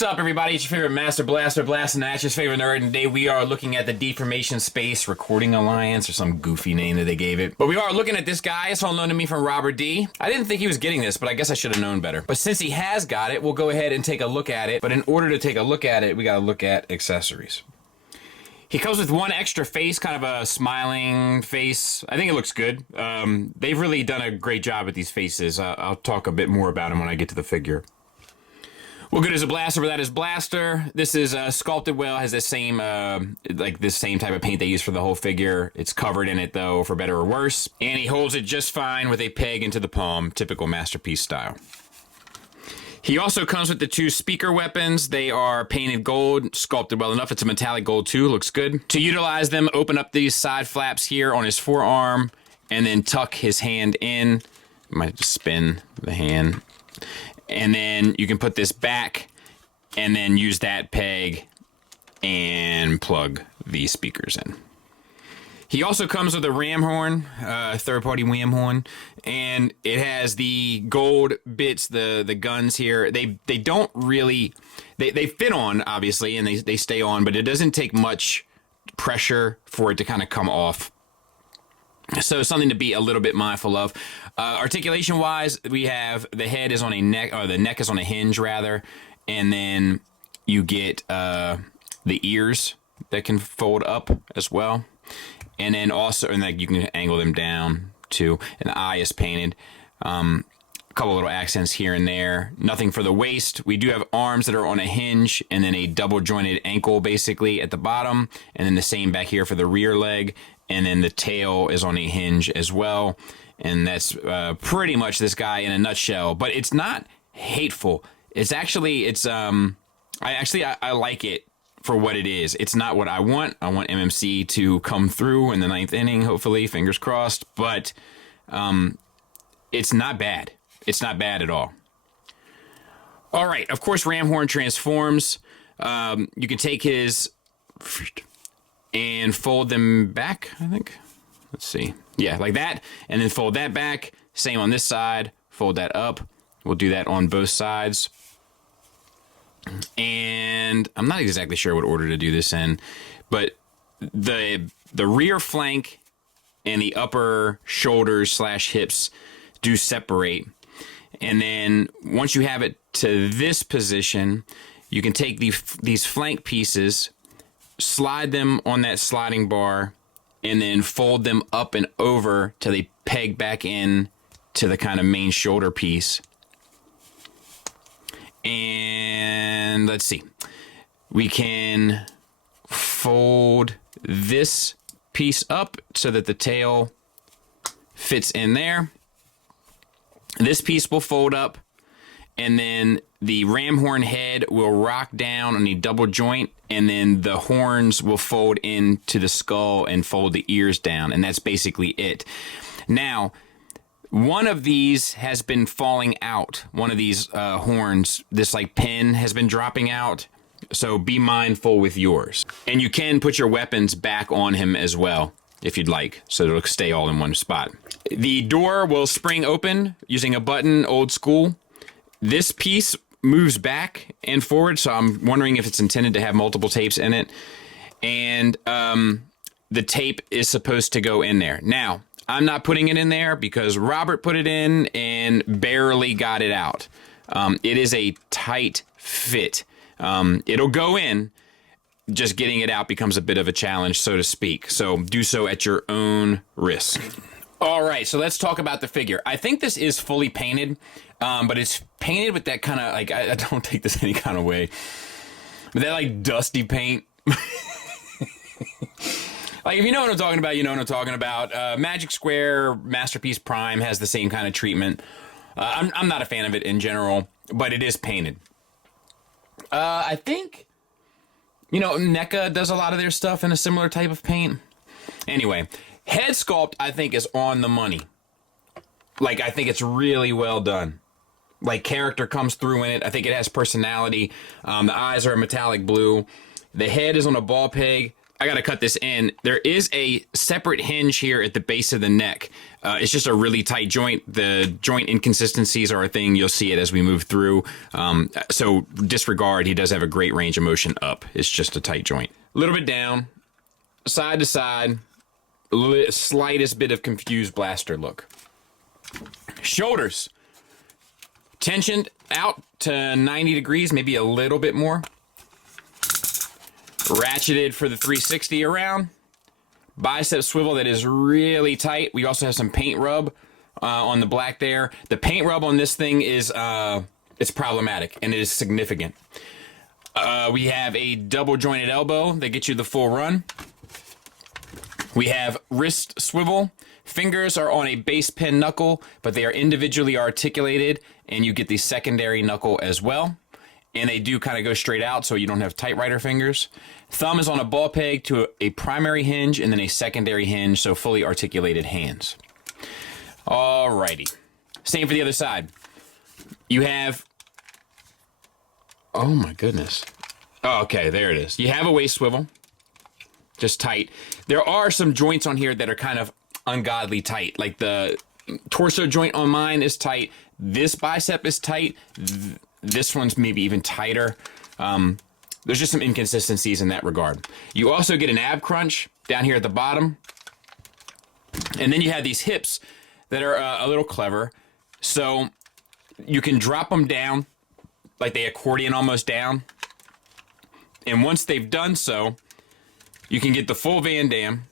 What's up, everybody? It's your favorite Master Blaster, blasting at your favorite nerd, and today we are looking at the Deformation Space Recording Alliance, or some goofy name that they gave it. But we are looking at this guy. It's all known to me from Robert D. I didn't think he was getting this, but I guess I should have known better. But since he has got it, we'll go ahead and take a look at it. But in order to take a look at it, we gotta look at accessories. He comes with one extra face, kind of a smiling face. I think it looks good. They've really done a great job with these faces. I'll talk a bit more about him when I get to the figure. Well, good as a blaster, but that is blaster. This is sculpted well, has the same, this same type of paint they use for the whole figure. It's covered in it, though, for better or worse. And he holds it just fine with a peg into the palm, typical Masterpiece style. He also comes with the two speaker weapons. They are painted gold, sculpted well enough. It's a metallic gold, too. Looks good. To utilize them, open up these side flaps here on his forearm, and then tuck his hand in. Might just spin the hand. And then you can put this back and then use that peg and plug the speakers in. He also comes with a ram horn, third-party wham horn, and it has the gold bits, the guns here. They don't really, they fit on, obviously, and they stay on, but it doesn't take much pressure for it to kind of come off. So something to be a little bit mindful of. Articulation wise, we have the head is on a neck, or the neck is on a hinge rather, and then you get the ears that can fold up as well, and then also, and like you can angle them down too. And the eye is painted. A couple little accents here and there. Nothing for the waist. We do have arms that are on a hinge, and then a double jointed ankle basically at the bottom, and then the same back here for the rear leg. And then the tail is on a hinge as well. And that's pretty much this guy in a nutshell. But it's not hateful. It's actually, I like it for what it is. It's not what I want. I want MMC to come through in the 9th inning, hopefully, fingers crossed. But it's not bad. It's not bad at all. All right, of course, Ramhorn transforms. You can take his and fold them back, I think. Let's see. Yeah, like that. And then fold that back. Same on this side. Fold that up. We'll do that on both sides. And I'm not exactly sure what order to do this in, but the rear flank and the upper shoulders / hips do separate. And then once you have it to this position, you can take these flank pieces, slide them on that sliding bar, and then fold them up and over till they peg back in to the kind of main shoulder piece. And let's see. We can fold this piece up so that the tail fits in there. This piece will fold up, and then the ram horn head will rock down on a double joint, and then the horns will fold into the skull and fold the ears down, and that's basically it. Now, one of these has been falling out. One of these horns, this like pin has been dropping out, so be mindful with yours. And you can put your weapons back on him as well, if you'd like, so it'll stay all in one spot. The door will spring open using a button, old school. This piece moves back and forward, so I'm wondering if it's intended to have multiple tapes in it. And the tape is supposed to go in there. Now, I'm not putting it in there because Robert put it in and barely got it out. It is a tight fit. It'll go in, just getting it out becomes a bit of a challenge, so to speak. So do so at your own risk. All right, so let's talk about the figure. I think this is fully painted, but it's painted with that kind of, like, I don't take this any kind of way, but that, like, dusty paint. Like, if you know what I'm talking about, you know what I'm talking about. Magic Square Masterpiece Prime has the same kind of treatment. I'm not a fan of it in general, but it is painted. I think, NECA does a lot of their stuff in a similar type of paint. Anyway, head sculpt, I think, is on the money. Like, I think it's really well done. Like, character comes through in it. I think it has personality. The eyes are a metallic blue. The head is on a ball peg. I got to cut this in. There is a separate hinge here at the base of the neck. It's just a really tight joint. The joint inconsistencies are a thing. You'll see it as we move through. So disregard, he does have a great range of motion up. It's just a tight joint. A little bit down, side to side, slightest bit of confused blaster look. Shoulders. Tensioned out to 90 degrees, maybe a little bit more. Ratcheted for the 360 around. Bicep swivel that is really tight. We also have some paint rub on the black there. The paint rub on this thing is it's problematic, and it is significant. We have a double jointed elbow that gets you the full run. We have wrist swivel. Fingers are on a base pin knuckle, but they are individually articulated, and you get the secondary knuckle as well. And they do kind of go straight out, so you don't have tight rider fingers. Thumb is on a ball peg to a primary hinge and then a secondary hinge, so fully articulated hands. Alrighty. Same for the other side. You have... Oh my goodness. Oh, okay, there it is. You have a waist swivel. Just tight. There are some joints on here that are kind of ungodly tight. Like the torso joint on mine is tight. This bicep is tight. This one's maybe even tighter. There's just some inconsistencies in that regard. You also get an ab crunch down here at the bottom. And then you have these hips that are a little clever. So you can drop them down like they accordion almost down. And once they've done so, you can get the full Van Damme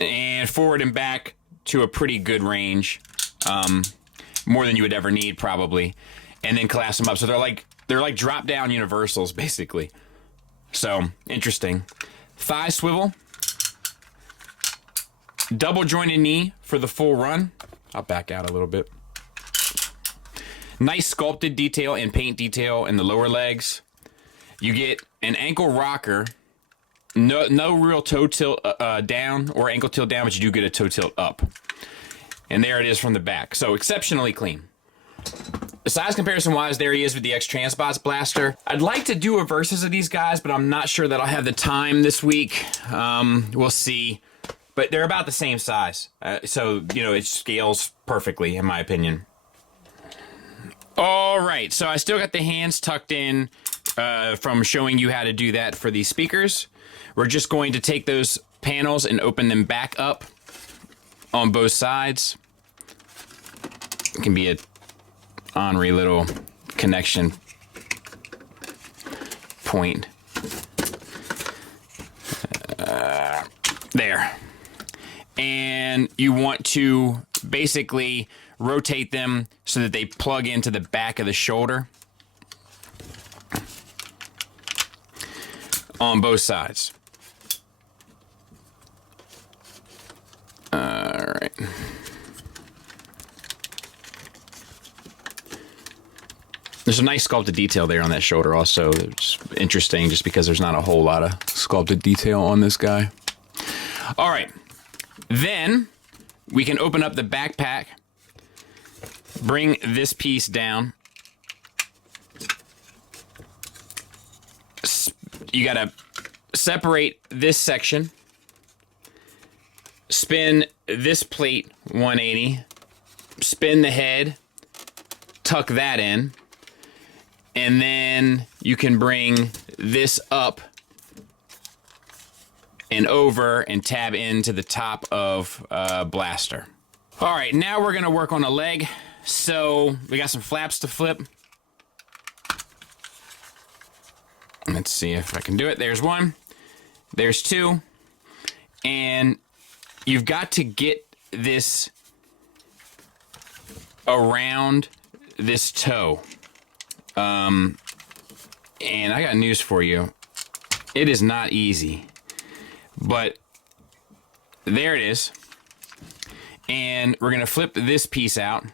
and forward and back to a pretty good range. More than you would ever need, probably, and then collapse them up. So they're like drop down universals, basically. So interesting. Thigh swivel, double jointed knee for the full run. I'll back out a little bit. Nice sculpted detail and paint detail in the lower legs. You get an ankle rocker. No real toe tilt down or ankle tilt down, but you do get a toe tilt up. And there it is from the back. So exceptionally clean. Size comparison wise, there he is with the X-Transbots blaster. I'd like to do a versus of these guys, but I'm not sure that I'll have the time this week. We'll see. But they're about the same size. So, you know, it scales perfectly, in my opinion. All right, so I still got the hands tucked in from showing you how to do that for these speakers. We're just going to take those panels and open them back up on both sides. It can be a ornery little connection point. There. And you want to basically rotate them so that they plug into the back of the shoulder on both sides. All right. There's a nice sculpted detail there on that shoulder also. It's interesting just because there's not a whole lot of sculpted detail on this guy. All right. Then we can open up the backpack, bring this piece down. You got to separate this section, spin this plate 180, spin the head, tuck that in, and then you can bring this up and over and tab into the top of blaster. All right, now we're gonna work on a leg. So we got some flaps to flip. Let's see if I can do it. There's one, there's two, and you've got to get this around this toe. And I got news for you. It is not easy, but there it is. And we're gonna flip this piece out.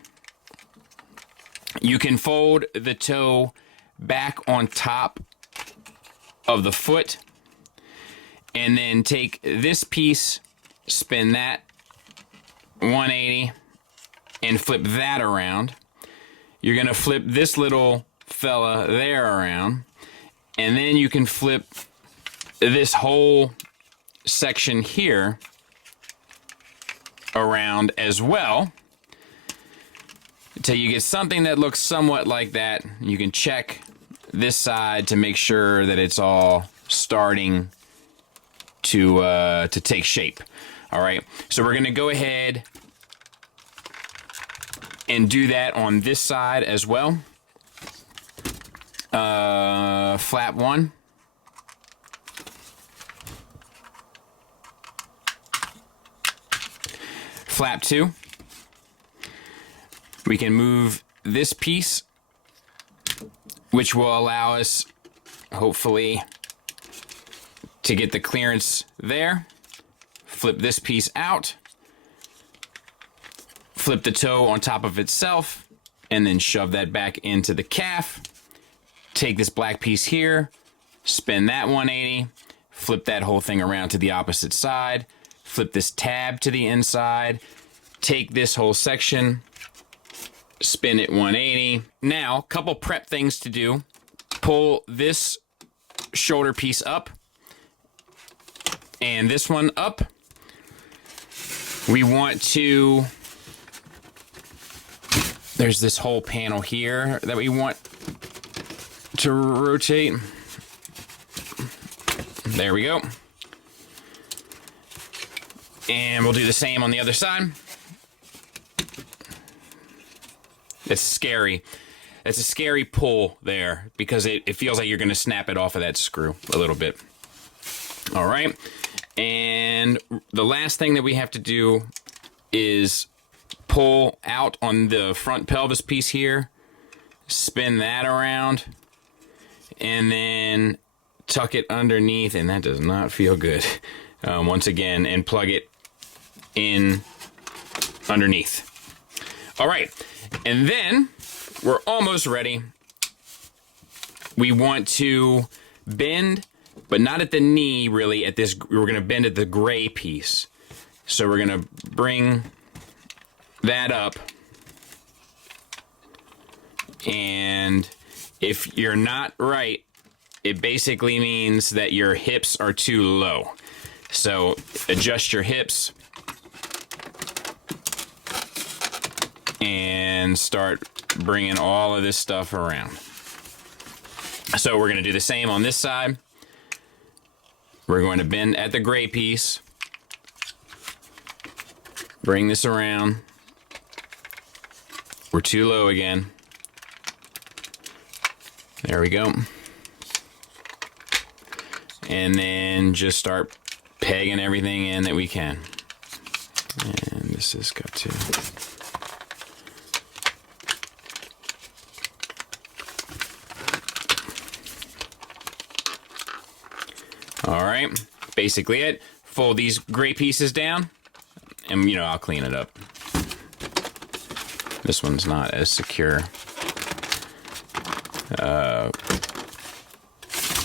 You can fold the toe back on top of the foot and then take this piece, spin that 180 and flip that around. You're gonna flip this little fella there around, And then you can flip this whole section here around as well until you get something that looks somewhat like that. You can check this side to make sure that it's all starting to take shape. All right, so we're gonna go ahead and do that on this side as well. Flap 1. Flap 2. We can move this piece, which will allow us, hopefully, to get the clearance there. Flip this piece out. Flip the toe on top of itself, and then shove that back into the calf. Take this black piece here, spin that 180, flip that whole thing around to the opposite side, flip this tab to the inside, take this whole section, spin it 180. Now, couple prep things to do. Pull this shoulder piece up and this one up. We want to, there's this whole panel here that we want to rotate. There we go. And we'll do the same on the other side. It's scary. It's a scary pull there because it feels like you're going to snap it off of that screw a little bit. All right. And the last thing that we have to do is pull out on the front pelvis piece here, spin that around, and then tuck it underneath, and that does not feel good. Once again, and plug it in underneath. All right, and then we're almost ready. We want to bend, but not at the knee, really. At this, we're going to bend at the gray piece. So we're going to bring that up, and if you're not right, it basically means that your hips are too low. So adjust your hips and start bringing all of this stuff around. So we're going to do the same on this side. We're going to bend at the gray piece, bring this around. We're too low again. There we go. And then just start pegging everything in that we can. And this has got to... All right, basically it. Fold these gray pieces down, and I'll clean it up. This one's not as secure.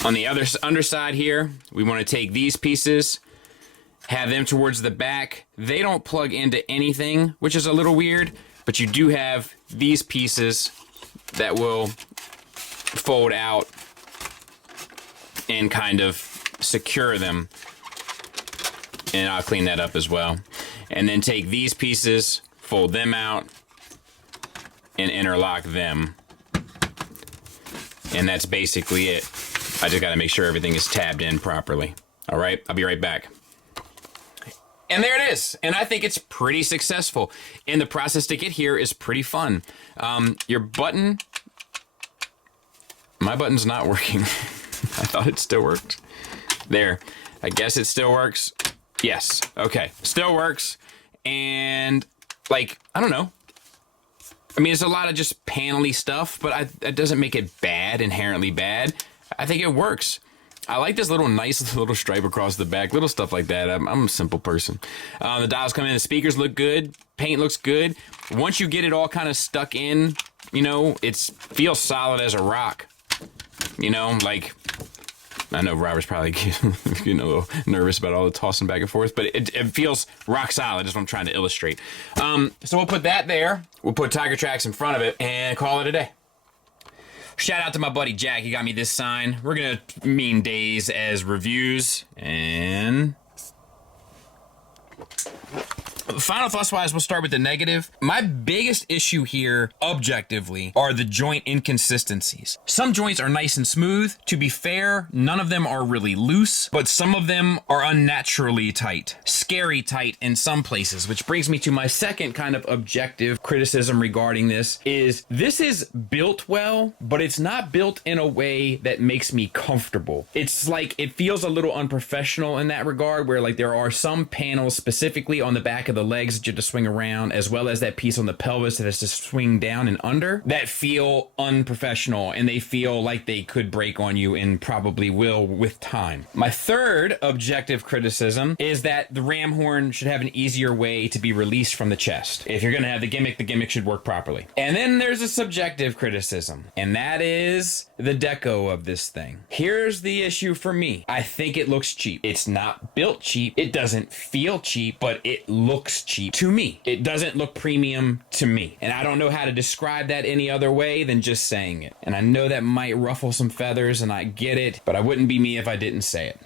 On the underside here, we want to take these pieces, have them towards the back. They don't plug into anything, which is a little weird, but you do have these pieces that will fold out and kind of secure them. And I'll clean that up as well. And then take these pieces, fold them out, and interlock them. And that's basically it. I just got to make sure everything is tabbed in properly. All right, I'll be right back. And there it is. And I think it's pretty successful. And the process to get here is pretty fun. Your button, my button's not working. I thought it still worked. There, I guess it still works. Yes, okay, still works. And I don't know. I mean, it's a lot of just panel-y stuff, but that doesn't make it bad, inherently bad. I think it works. I like this nice little stripe across the back, little stuff like that. I'm a simple person. The dials come in, the speakers look good, paint looks good. Once you get it all kind of stuck in, it feels solid as a rock. I know Robert's probably getting a little nervous about all the tossing back and forth, but it feels rock solid is what I'm trying to illustrate. So we'll put that there. We'll put Tiger Tracks in front of it and call it a day. Shout out to my buddy Jack. He got me this sign. We're gonna mean days as reviews. And final thoughts wise, we'll start with the negative. My biggest issue here, objectively, are the joint inconsistencies. Some joints are nice and smooth. To be fair, none of them are really loose, but some of them are unnaturally tight. Scary tight in some places, which brings me to my second kind of objective criticism regarding this is built well, but it's not built in a way that makes me comfortable. It's like, it feels a little unprofessional in that regard, where like there are some panels specifically on the back of the legs that you have to swing around, as well as that piece on the pelvis that has to swing down and under, that feel unprofessional, and they feel like they could break on you and probably will with time. My third objective criticism is that the ram horn should have an easier way to be released from the chest. If you're gonna have the gimmick should work properly. And then there's a subjective criticism, and that is the deco of this thing. Here's the issue for me. I think it looks cheap. It's not built cheap. It doesn't feel cheap, but it looks cheap to me. It doesn't look premium to me. And I don't know how to describe that any other way than just saying it. And I know that might ruffle some feathers, and I get it, but I wouldn't be me if I didn't say it.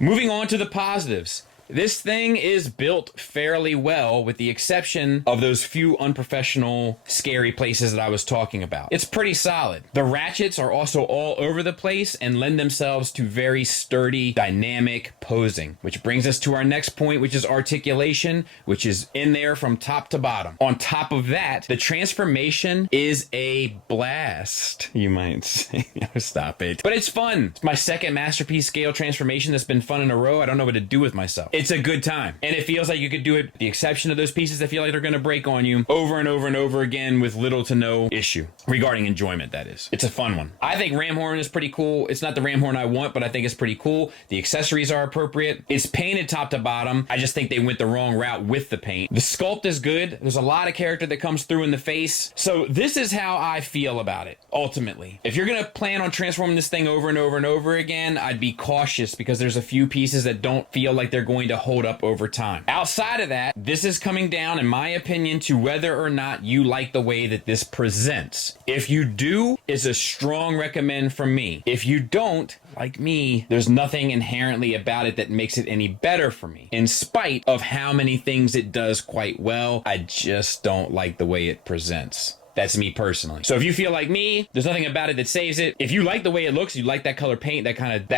Moving on to the positives. This thing is built fairly well, with the exception of those few unprofessional, scary places that I was talking about. It's pretty solid. The ratchets are also all over the place and lend themselves to very sturdy, dynamic posing, which brings us to our next point, which is articulation, which is in there from top to bottom. On top of that, the transformation is a blast, you might say. Stop it. But it's fun. It's my second masterpiece scale transformation that's been fun in a row. I don't know what to do with myself. It's a good time, and it feels like you could do it, with the exception of those pieces that feel like they're going to break on you, over and over and over again with little to no issue regarding enjoyment. That is, it's a fun one. I think ram horn is pretty cool. It's not the ram horn I want, but I think it's pretty cool. The accessories are appropriate. It's painted top to bottom. I just think they went the wrong route with the paint. The sculpt is good. There's a lot of character that comes through in the face. So this is how I feel about it. Ultimately, if you're going to plan on transforming this thing over and over and over again, I'd be cautious, because there's a few pieces that don't feel like they're going to hold up over time. Outside of that, this is coming down, in my opinion, to whether or not you like the way that this presents. If you do, it's a strong recommend from me. If you don't, like me, there's nothing inherently about it that makes it any better for me. In spite of how many things it does quite well, I just don't like the way it presents. That's me personally. So if you feel like me, there's nothing about it that saves it. If you like the way it looks, you like that color paint, that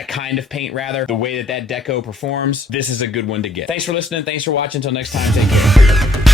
kind of paint rather, the way that deco performs, this is a good one to get. Thanks for listening. Thanks for watching. Until next time, take care.